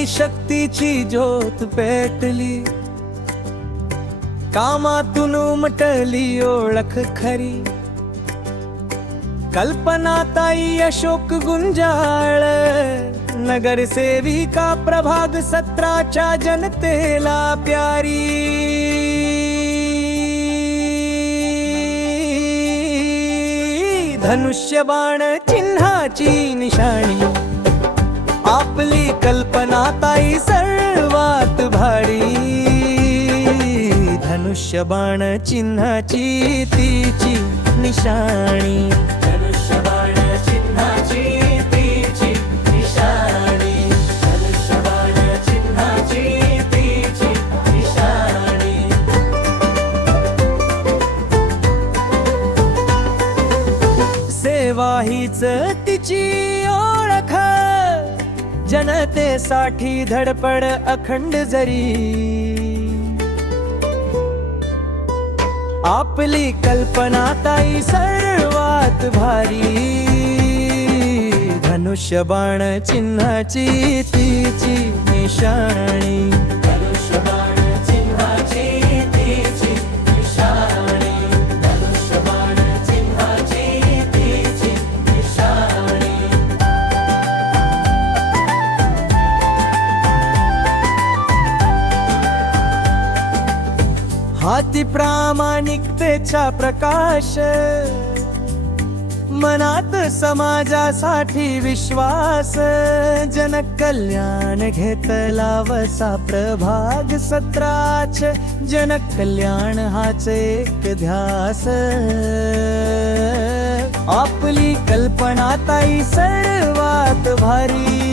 नारी शक्तीची ज्योत पेटली. कामातून उमटली ओळख खरी. कल्पनाताई अशोक गुंजाळ. नगरसेविका प्रभाग सत्राच्या जनतेला प्यारी. धनुष्यबाण चिन्हाची निशाणी. आपली कल्पनाताई सर्वात भारी. धनुष्यबाण चिन्हाची तिची निशाणी. धनुष्यबाण चिन्हाची तिची निशाणी. धनुष्यबाण चिन्हाची तिची निशाणी. सेवा हीच तिची ओळख. जनतेसाठी धडपड अखंड जरी. आपली कल्पना ताई सर्वात भारी. धनुष्य बाण चिन्हाची तिची निशाणी. हाती प्रामाणिकतेचा प्रकाश. मनात समाजासाठी विश्वास. जनकल्याण घेतला वसा प्रभाग सत्राच. जनकल्याण हाच एक ध्यास. आपली कल्पना ताई सर्वात भारी.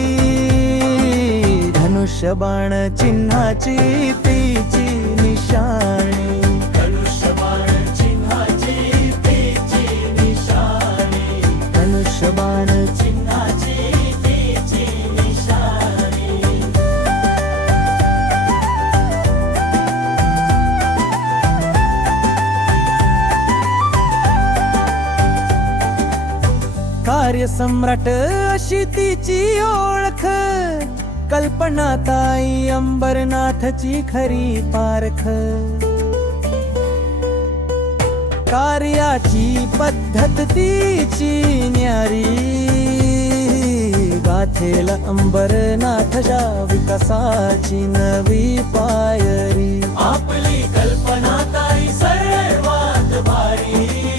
धनुष्य बाण चिन्हाची ती कार्यसम्राट अशी तिची ओळख. कल्पना ताई अंबरनाथची खरी पारख. कार्याची पद्धत तिची न्यारी. गाथेल अंबरनाथच्या विकासाची नवी पायरी. आपली कल्पना ताई सर्वात भारी.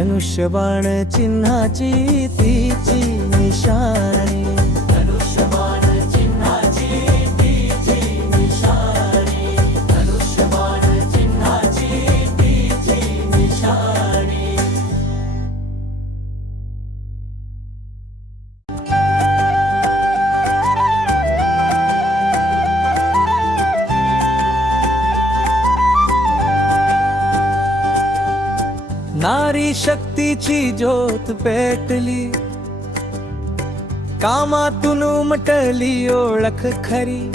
धनुष्यबाण चिन्हाची तिची निशाणी. नारी शक्तीची ज्योत पेटली. कामातून उमटली ओळख खरी.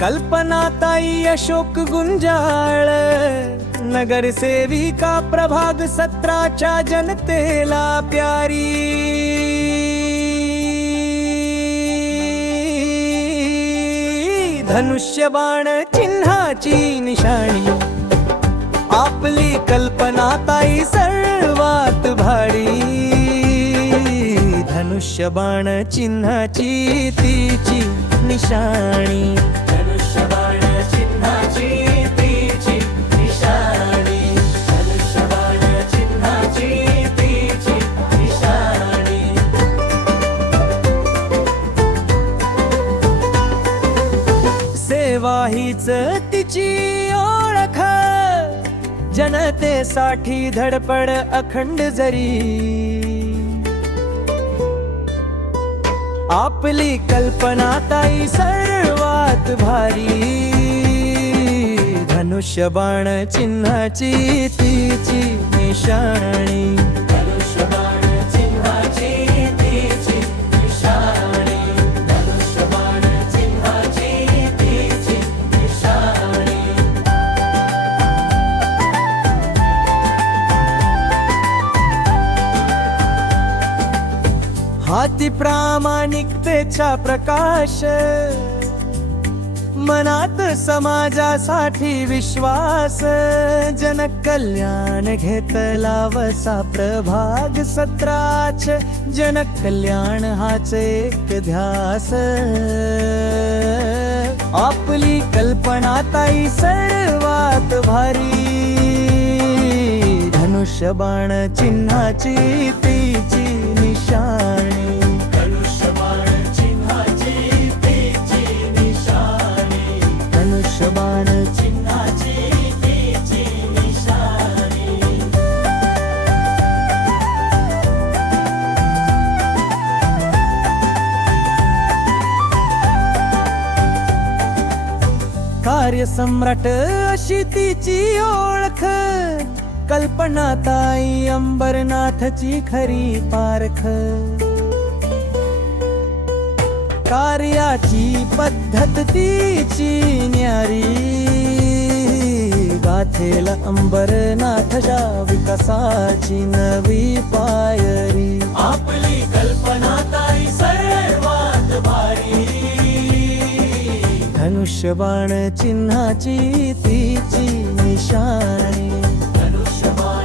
कल्पनाताई अशोक गुंजाळ. नगरसेविका प्रभाग सत्राच्या जनतेला प्यारी. धनुष्यबाण चिन्हाची निशाणी. आपली कल्पना ताई सर्वात भारी. धनुष्यबाण चिन्हाची तिची निशाणी. धनुष्यबाण चिन्हाची तिची निशाणी. धनुष्यबाण चिन्हाची तिची निशाणी. सेवा हीच तिची ओळख जनतेसाठी धडपड अखंड जरी. आपली कल्पना ताई सर्वात भारी. धनुष्यबाण चिन्हाची तिची निशाणी. धनुष्यबाण चिन्हाची अति प्रामाणिकतेचा प्रकाश मनात समाजासाठी विश्वास जनकल्याण घेत लावसा प्रभाग सत्राच जनकल्याण हाच एक ध्यास आपली कल्पना ताई सर्वात भारी धनुष्यबाण चिन्हाची तिची निशाणी. धनुष्यबाण चिन्हाची तिची निशाणी. धनुष्यबाण चिन्हाची तिची निशाणी. कार्यसम्राट अशी तिची ओळख. कल्पना ताई अंबरनाथची खरी पारख. कार्याची पद्धत तिची न्यारी. गाथेल अंबरनाथच्या विकासाची नवी पायरी. आपली कल्पना ताई सर्वात भारी. धनुष्यबाण चिन्हाची तिची निशाणी. Come on.